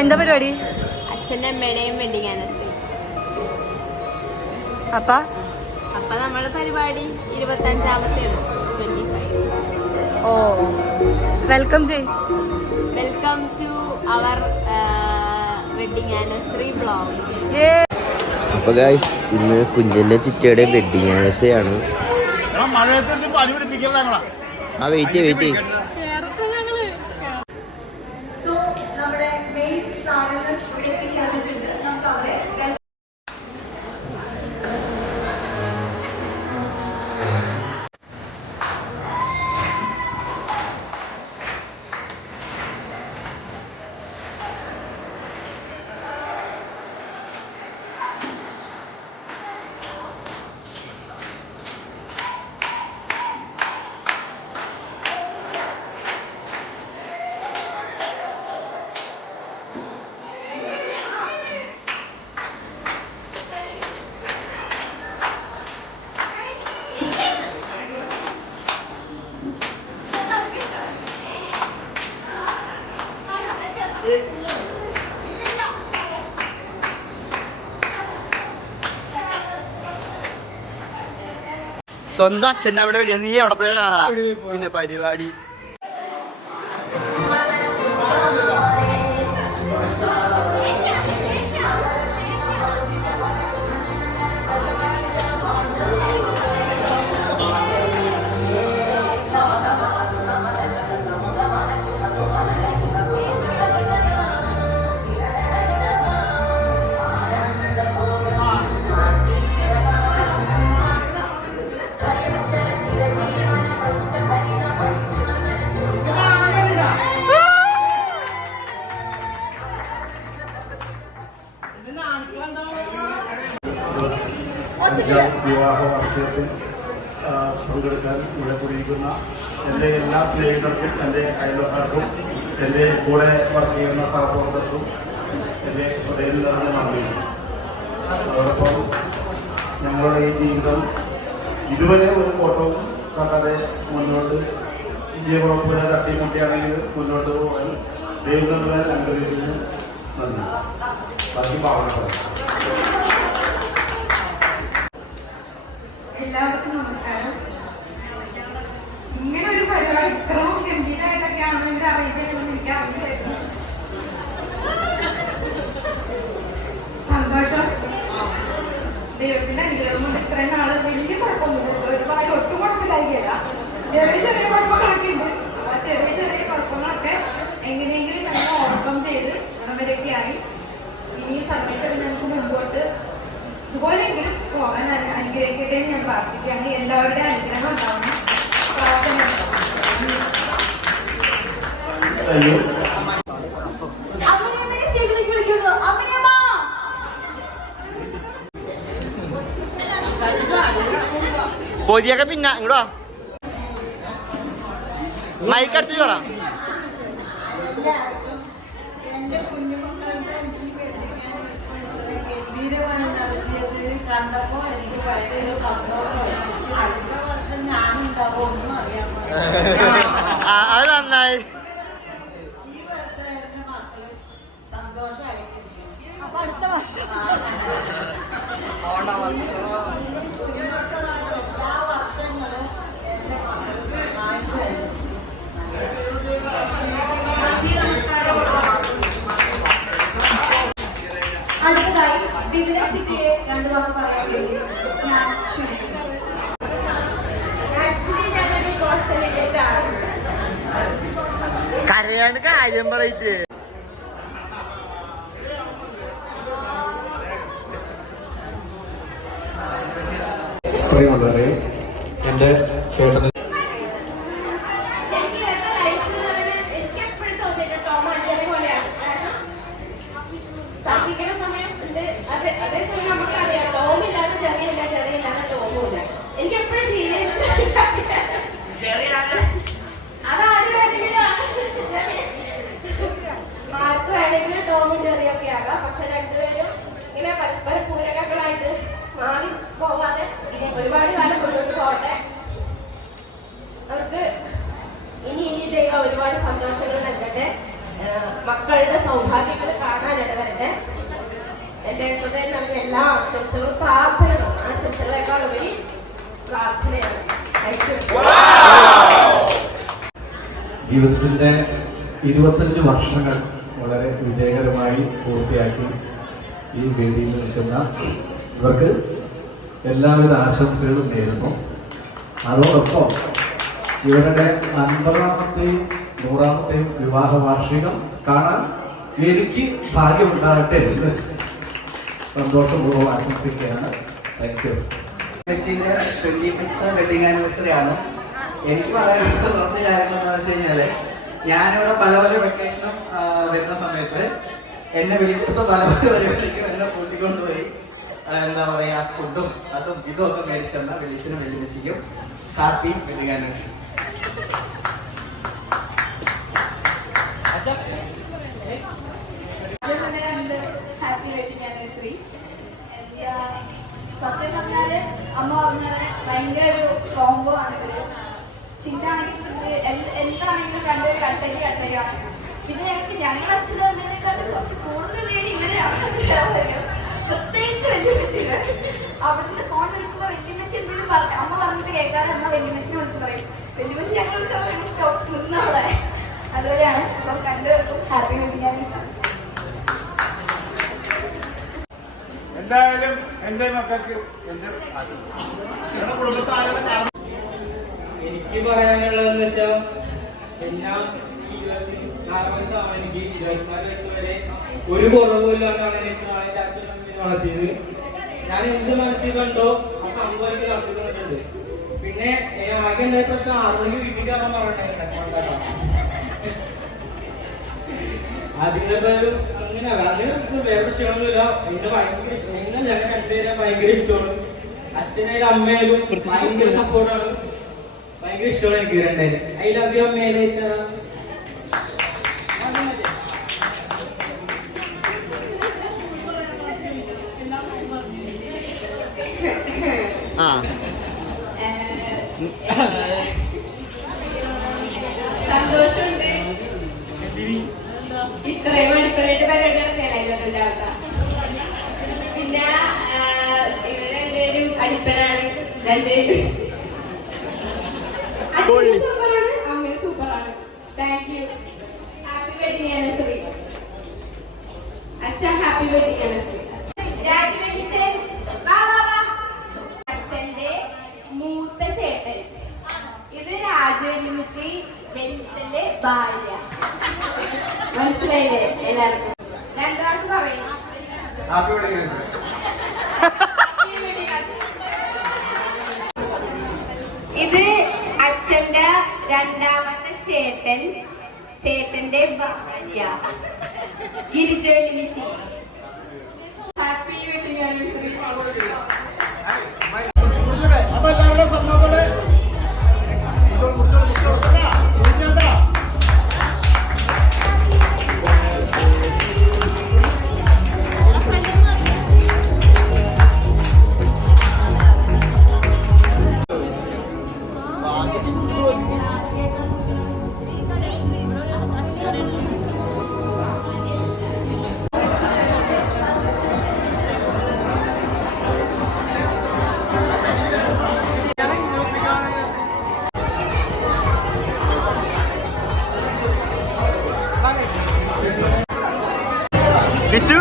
എന്താ പരിപാടി? അച്ഛൻ്റെ അമ്മയുടെയും വെഡിങ് ആനിവേഴ്സറി. അപ്പ നമ്മുടെ പരിപാടി 25-ാമത്തെയാണ്. 25. ഓ, welcome welcome to our wedding anniversary vlog. അപ്പോൾ ഗൈസ്, ഇന്ന് കുഞ്ഞിൻ്റെ ചിറ്റയുടെ വെഡിങ് ആനിവേഴ്സറി ആണ്. വെയിറ്റ് സോ നമ്മുടെ മെയിൻ താരങ്ങൾ ഇവിടെ എത്തിച്ചേർന്നിട്ടുണ്ട്. നമുക്ക് അവരെ സ്വന്തം അച്ഛൻ്റെ അവിടെ വരിക, നീ അവിടെ പോയി പിന്നെ പരിപാടി. വിവാഹ വാർഷികത്തിൽ പങ്കെടുക്കാൻ ഇവിടെ കൂടിയിരിക്കുന്ന എൻ്റെ എല്ലാ സ്നേഹിതർക്കും, എൻ്റെ അയൽവക്കാർക്കും, എൻ്റെ കൂടെ വർക്ക് ചെയ്യുന്ന സഹപ്രവർത്തകർക്കും എൻ്റെ ഹൃദയം നിറഞ്ഞ നന്ദി. അതോടൊപ്പം ഞങ്ങളുടെ ഈ ജീവിതം ഇതുവരെ ഒരു ഫോട്ടോവും കാണാതെ മുന്നോട്ട് ഇന്ത്യ കുഴപ്പമില്ല തട്ടിമുട്ടിയാണെങ്കിൽ മുന്നോട്ട് പോകാൻ ദൈവം അനുഗ്രഹിച്ചതിന് നന്ദി. ബാക്കി പാവപ്പെട്ട എല്ലാവർക്കും നമസ്കാരം. ഇങ്ങനെ ഒരു പരിപാടി ഇത്രയും ഗംഭീരമായിട്ടൊക്കെ ആണെങ്കിൽ അറേഞ്ച് ചെയ്യണമെന്ന് എനിക്ക് അറിയില്ലായിരുന്നു. സന്തോഷം. ദൈവത്തിന്റെ അനുഗ്രഹം കൊണ്ട് ഇത്രയും നാള് വലിയ കുഴപ്പമൊന്നുമില്ല. ഒരുപാട് ഒട്ടും കുഴപ്പമില്ലായില്ല. ചെറിയ ചെറിയ കുഴപ്പങ്ങളൊക്കെ ഉണ്ട്. ആ ചെറിയ ചെറിയ കുഴപ്പങ്ങളൊക്കെ എങ്ങനെയെങ്കിലും ഞങ്ങൾ ഓവർകം ചെയ്ത് ഇടവരൊക്കെ ആയി. ഇനി സർവീസിൽ ഞങ്ങൾക്ക് മുമ്പോട്ട് ഇതുപോലെയെങ്കിലും പോകാൻ അനുഗ്രഹിക്കട്ടെ ഞാൻ പ്രാർത്ഥിക്കുകയാണ്. എല്ലാവരുടെയും അനുഗ്രഹം ഉണ്ടാവണം, പ്രാർത്ഥന പൊതിയൊക്കെ പിന്നെ ഇങ്ങോട്ടോ മൈക്കടുത്ത് പറ. എൻ്റെ കുഞ്ഞുമക്കളുടെ ഈ ഗംഭീരമായി നടത്തിയത് കണ്ടപ്പോൾ എനിക്ക് ഭയങ്കര സന്തോഷമായി. അടുത്ത വർഷം ഞാനുണ്ടാവും ഒന്നും അറിയാൻ അത് നന്നായി. ഈ വർഷം എൻ്റെ മക്കള് സന്തോഷമായിട്ടിരിക്കും. അപ്പൊ അടുത്ത വർഷം എല്ലാ വർഷങ്ങളും എൻ്റെ മക്കൾക്ക് ആയിട്ട് തരും. അടുത്തതായി വിവിധ ചിറ്റിയെ രണ്ടു വാക്ക് പറയാൻ വേണ്ടി ഞാൻ ക്ഷണിക്കുന്നു. കരയാണ്ട് കാര്യം പറയിട്ട് എൻ്റെ ചേട്ടൻ ടോമും ചെറിയൊക്കെ ആകാം. പക്ഷെ രണ്ടുപേരും ഇങ്ങനെ പരസ്പര പൂരകങ്ങളായിട്ട് മാറി പോവാതെ ഒരുപാട് കാലം മുന്നോട്ട് പോകട്ടെ. അവർക്ക് ഇനി ദൈവം ഒരുപാട് സന്തോഷങ്ങൾ നൽകട്ടെ. മക്കളുടെ സൗഭാഗ്യങ്ങൾ കാണാൻ തന്നെ എൻ്റെ ഹൃദയം നൽകിയ എല്ലാ ആശംസകളും പ്രാർത്ഥനകളും ആശംസകളെക്കാൾ ഉപരി പ്രാർത്ഥനയാണ്. ജീവിതത്തിൻ്റെ 25 വർഷങ്ങൾ വളരെ വിജയകരമായി പൂർത്തിയാക്കി ഈ വേദിയിൽ നിൽക്കുന്ന ഇവർക്ക് എല്ലാവിധ ആശംസകളും നേരുന്നു. അതോടൊപ്പം ഇവരുടെ 50ാമത്തെയും 100ാമത്തെയും വിവാഹ വാർഷികം കാണാൻ എനിക്ക് ഭാഗ്യമുണ്ടാകട്ടെ എന്ന് സന്തോഷപൂർവ്വം ആശംസിക്കുകയാണ്. Thank you. 25th wedding anniversary ആണ്. എനിക്ക് പറയാനുള്ള കുറച്ച് കാര്യങ്ങൾ എന്താണെന്ന് വെച്ച് കഴിഞ്ഞാൽ, ഞാനിവിടെ പല പല വെക്കേഷനും വരുന്ന സമയത്ത് എന്നെ വിളിക്കുന്ന പല പല പരിപാടിക്കും എന്നെ കൂട്ടിക്കൊണ്ടുപോയി എന്താ പറയുക, ഫുഡും അതും ഇതും ഒക്കെ മേടിച്ചെന്ന വെളിച്ചിനും വെല്ലുവിളിച്ചിക്കും happy wedding anniversary. Happy wedding anniversary. സത്യം പറഞ്ഞാല് അമ്മ പറഞ്ഞാല് ഭയങ്കര ഒരു കോംബോ ആണ് ഇവര്. ചില്ലാണെങ്കിൽ ചില്ല്, എന്താണെങ്കിലും രണ്ടുപേരും കട്ടയ്ക്കാണ്. പിന്നെ ഞങ്ങൾ അച്ഛനും അമ്മേനെക്കാളും കുറച്ച് കൂടുതൽ പേര് ഇങ്ങനെയാണ്. പ്രത്യേകിച്ച് വല്യമ്മച്ചിന് അവിടുന്ന് ഫോൺ എടുക്കുമ്പോ വല്യമ്മച്ചി എന്തെങ്കിലും പറഞ്ഞു, അമ്മ പറഞ്ഞിട്ട് കേൾക്കാതെ അമ്മ വല്യമ്മച്ചിനെ വിളിച്ച് പറയും. വല്യമ്മച്ചി ഞങ്ങൾ വിളിച്ചാൽ സ്റ്റോപ്പ് നിന്നവിടെ. അതുപോലെയാണ്. അപ്പം രണ്ടുപേർക്കും ഹാപ്പി വെഡിങ് ആനിവേഴ്സറി. എന്തായാലും എൻ്റെ മക്കൾക്ക് എനിക്ക് പറയാനുള്ളതെന്ന് വെച്ചാൽ, എല്ലാം 24 വയസ്സാണ്. എനിക്ക് 24 വയസ്സ് വരെ ഒരു കുറവുമില്ലാണ്ടാണ് എനിക്ക് അച്ഛനും വളർത്തിയത്. ഞാൻ എന്ത് മനസ്സിൽ കണ്ടോ ആ സംഭവം എനിക്ക് നടത്തിയിട്ടുണ്ട്. പിന്നെ ആകെ ഉണ്ടായ പ്രശ്നം 6 മണിക്ക് വീട്ടിൽ കയറാൻ പറയണേ. അതിന്റെ പേരും അങ്ങനെ വേറെ വിഷയമൊന്നുമില്ല. എന്നെ ഭയങ്കര ഇഷ്ടം. എന്നെ ഞങ്ങൾ രണ്ടുപേരെ ഭയങ്കര ഇഷ്ടമാണ്. അച്ഛനായാലും അമ്മയായാലും ഭയങ്കര സപ്പോർട്ടാണ്. ഭയങ്കര ഇഷ്ടമാണ് എനിക്ക് രണ്ടായാലും. ഐ ലവ് യു അമ്മേനെ. സന്തോഷമുണ്ട്. ഇത്രയും മണിക്കൂറായിട്ട് പരിപാടി നടത്തിയല്ല. പിന്നെ ഇവർ രണ്ടുപേരും അടിപ്പനാണ്. രണ്ടുപേരും സൂപ്പറാണ്, അമ്മ സൂപ്പറാണ്. Thank you. Happy wedding anniversary അച്ഛ. Happy wedding anniversary. അച്ഛന്റെ മൂത്ത ചേട്ടൻ. ഇത് രാജവല്ലിമുച്ചി വെളിച്ചന്റെ ഭാര്യ. മനസ്സിലായില്ലേ എല്ലാവർക്കും? രണ്ടാൾക്ക് പറയും. ഇത് അച്ഛന്റെ 2ാമത്തെ ചേട്ടൻ, ചേട്ടന്റെ ഭാര്യ ഗിരിജവല്ലിമുച്ചി. Happy wedding anniversary. അപ്പൊ എല്ലാവരുടെ സമ്മതത്തോടെ കിച്ചു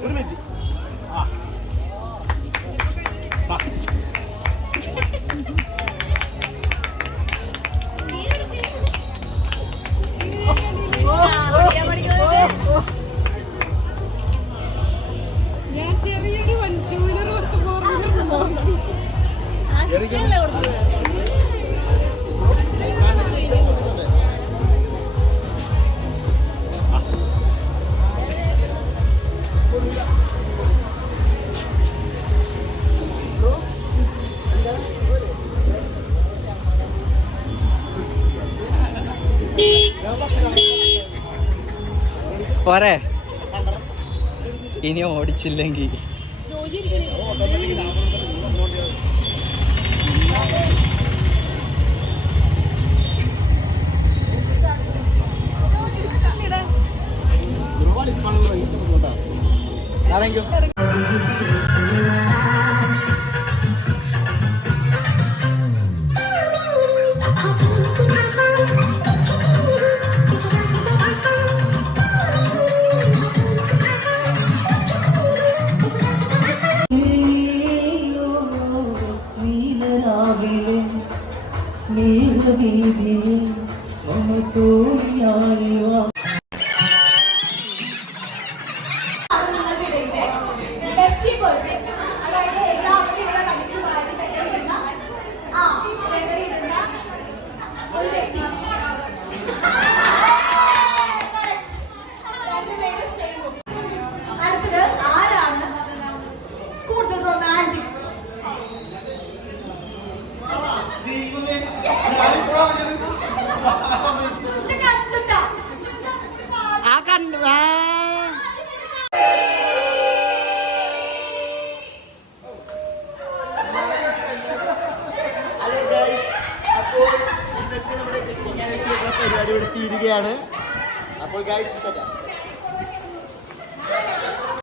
ഒരു മിനിറ്റ് ആ ഞാൻ ചെറിയൊരു 1-2 കൊടുത്ത് പോർമ്മ പോരെ ഇനി ഓടിച്ചില്ലെങ്കിൽ നിങ്ങൾക്കിടയിലെ ബെസ്റ്റ് പേഴ്സൺ, അതായത് എല്ലാവരും ഇവിടെ കളിച്ചു മാറി വെതറിടുന്ന ഒരു വ്യക്തി. രണ്ടുപേരും സെയിം. അടുത്തത് ആരാണ് കൂടുതൽ റൊമാൻറ്റിക്? ആ കണ്ടു അപ്പോൾ ഇന്നത്തെ നമ്മുടെ പരിപാടി ഇവിടെ തീരുകയാണ്. അപ്പോൾ ഗൈസ്